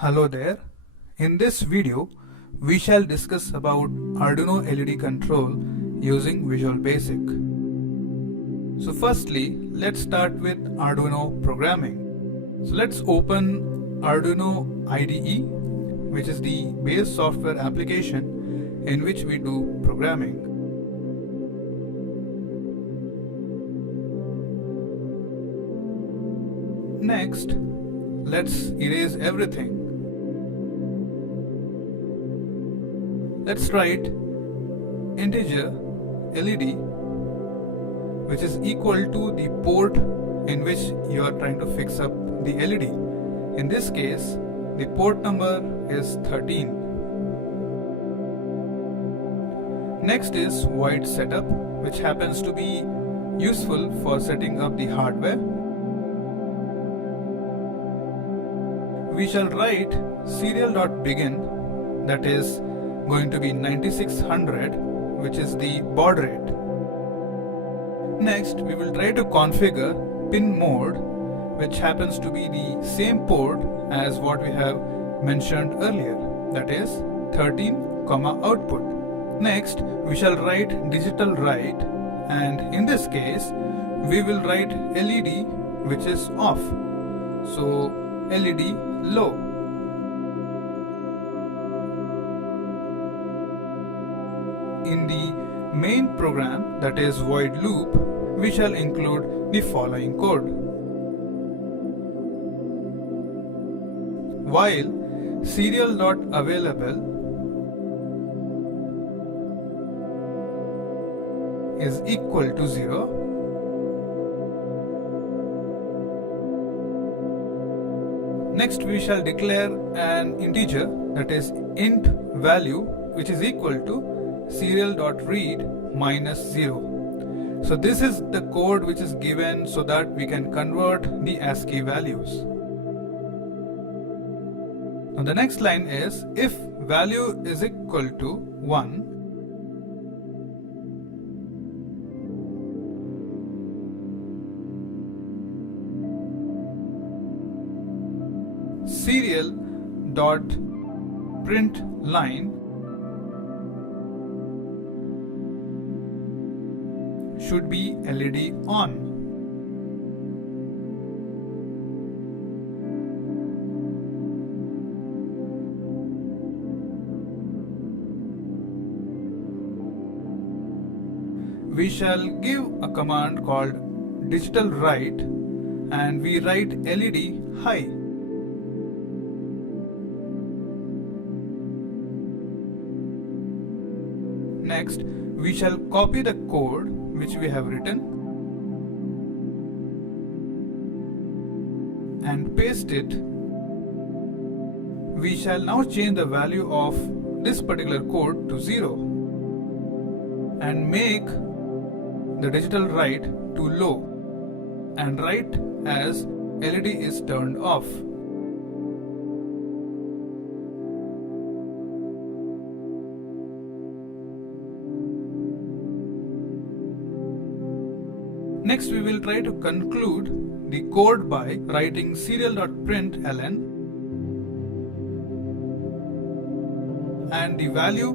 Hello there. In this video, we shall discuss about Arduino LED control using Visual Basic. So firstly, let's start with Arduino programming. So let's open Arduino IDE, which is the base software application in which we do programming. Next, let's erase everything. Let's write integer LED, which is equal to the port in which you are trying to fix up the LED. In this case, the port number is 13. Next is void setup, which happens to be useful for setting up the hardware. We shall write serial.begin, that is going to be 9600, which is the baud rate. Next, we will try to configure pin mode, which happens to be the same port as what we have mentioned earlier, that is 13, output. Next, we shall write digital write, and in this case, we will write LED, which is off. So LED low. In the main program, that is void loop, we shall include the following code. While serial.available is equal to 0, next we shall declare an integer, that is int value, which is equal to serial.read minus 0. So this is the code which is given so that we can convert the ASCII values. Now the next line is if value is equal to 1, serial.println should be LED on. We shall give a command called digital write, and we write LED high. Next, we shall copy the code which we have written and paste it. We shall now change the value of this particular code to 0 and make the digital write to low and write as LED is turned off. Next, we will try to conclude the code by writing serial.println and the value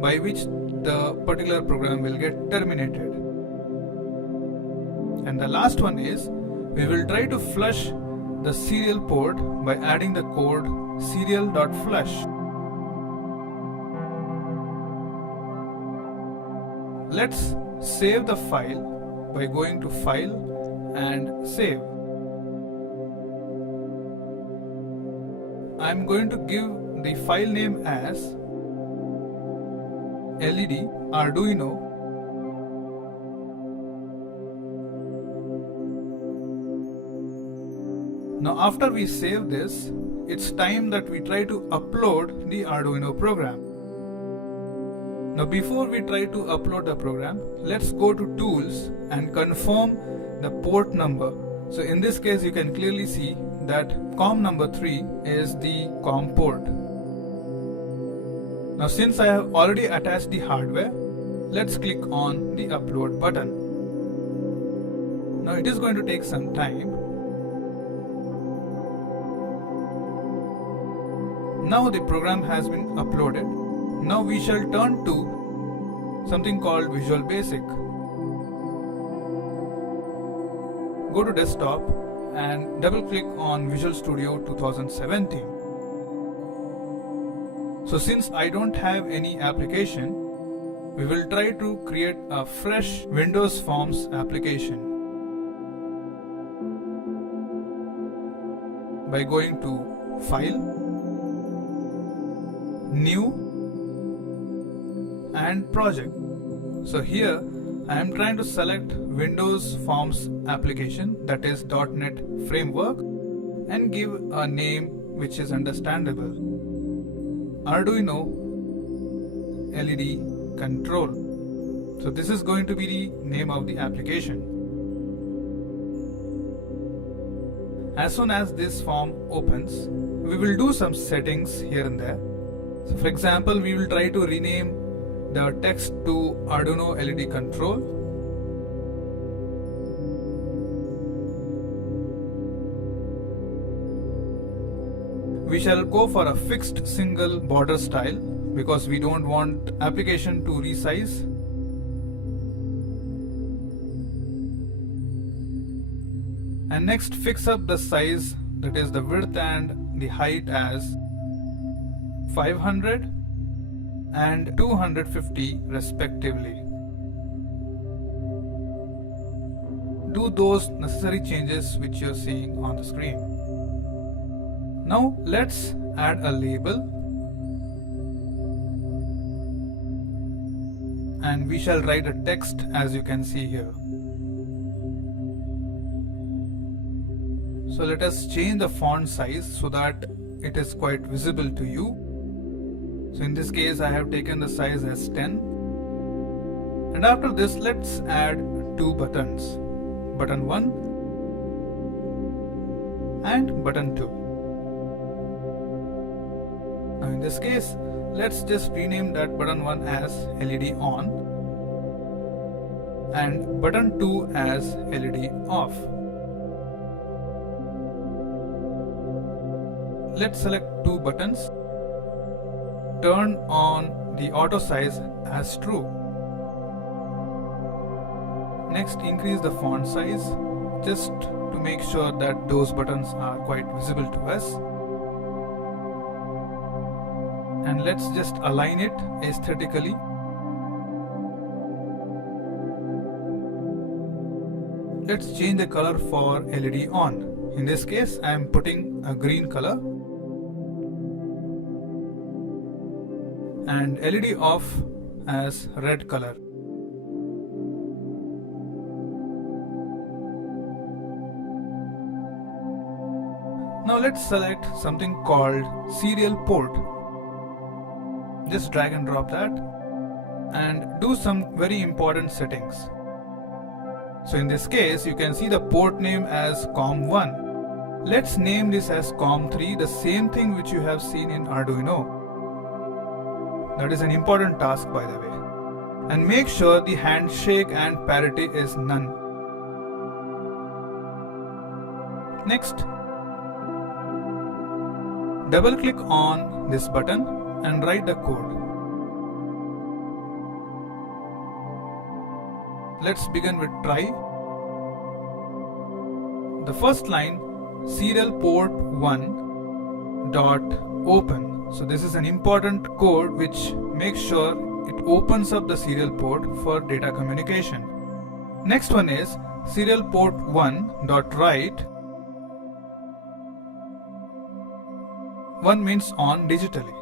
by which the particular program will get terminated. And the last one is we will try to flush the serial port by adding the code serial.flush. Let's save the file by going to File and Save. I am going to give the file name as LED Arduino Now after we save this, it's time that we try to upload the Arduino program. Now before we try to upload the program, let's go to Tools and confirm the port number. So in this case you can clearly see that COM number 3 is the COM port. Now since I have already attached the hardware, let's click on the upload button. Now it is going to take some time. Now the program has been uploaded. Now we shall turn to something called Visual Basic. Go to desktop and double click on Visual Studio 2017. So since I don't have any application, we will try to create a fresh Windows Forms application by going to File, New and Project. So here I am trying to select Windows Forms application, that is .NET Framework, and give a name which is understandable. Arduino LED Control. So this is going to be the name of the application. As soon as this form opens, we will do some settings here and there. So for example, we will try to rename the text to Arduino LED Control. We shall go for a fixed single border style because we don't want application to resize. And next, fix up the size, that is the width and the height, as 500 and 250 respectively. Do those necessary changes which you're seeing on the screen. Now let's add a label, and we shall write a text as you can see here. So let us change the font size so that it is quite visible to you. So in this case I have taken the size as 10. And after this, let's add two buttons, button 1 and button 2. Now in this case, let's just rename that button 1 as LED on and button 2 as LED off. Let's select two buttons. Turn on the auto size as true. Next, increase the font size just to make sure that those buttons are quite visible to us. And let's just align it aesthetically. Let's change the color for LED on. In this case, I am putting a green color. And LED off as red color. Now let's select something called serial port. Just drag and drop that and do some very important settings. So in this case, you can see the port name as COM1. Let's name this as COM3, the same thing which you have seen in Arduino. That is an important task, by the way. And make sure the handshake and parity is none. Next, double click on this button and write the code. Let's begin with try. The first line, serial port 1 dot open. So this is an important code which makes sure it opens up the serial port for data communication. Next one is serial port 1 dot write. 1 means on digitally.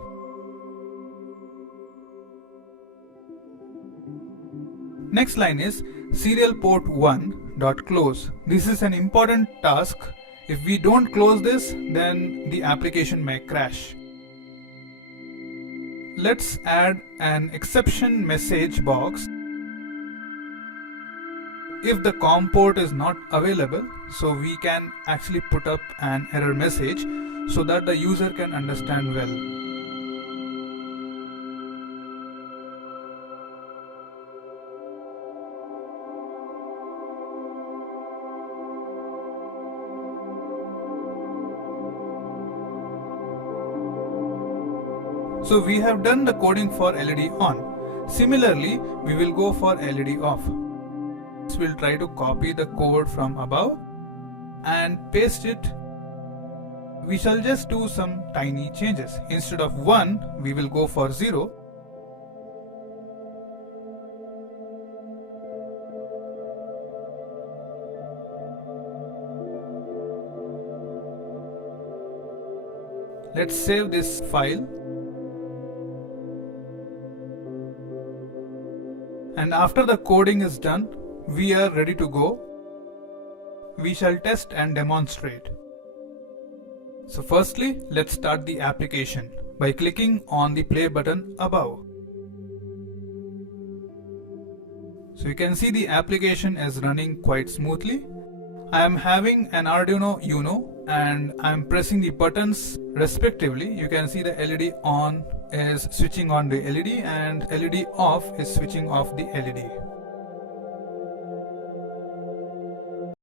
Next line is serial port 1 dot close. This is an important task. If we don't close this, then the application may crash. Let's add an exception message box if the COM port is not available, so we can actually put up an error message so that the user can understand well. So we have done the coding for LED on. Similarly, we will go for LED off. So we'll try to copy the code from above and paste it. We shall just do some tiny changes. Instead of 1, we will go for 0. Let's save this file. And after the coding is done, we are ready to go. We shall test and demonstrate. So firstly, let's start the application by clicking on the play button above. So you can see the application is running quite smoothly. I am having an Arduino Uno and I am pressing the buttons respectively. You can see the LED on is switching on the LED and LED off is switching off the LED.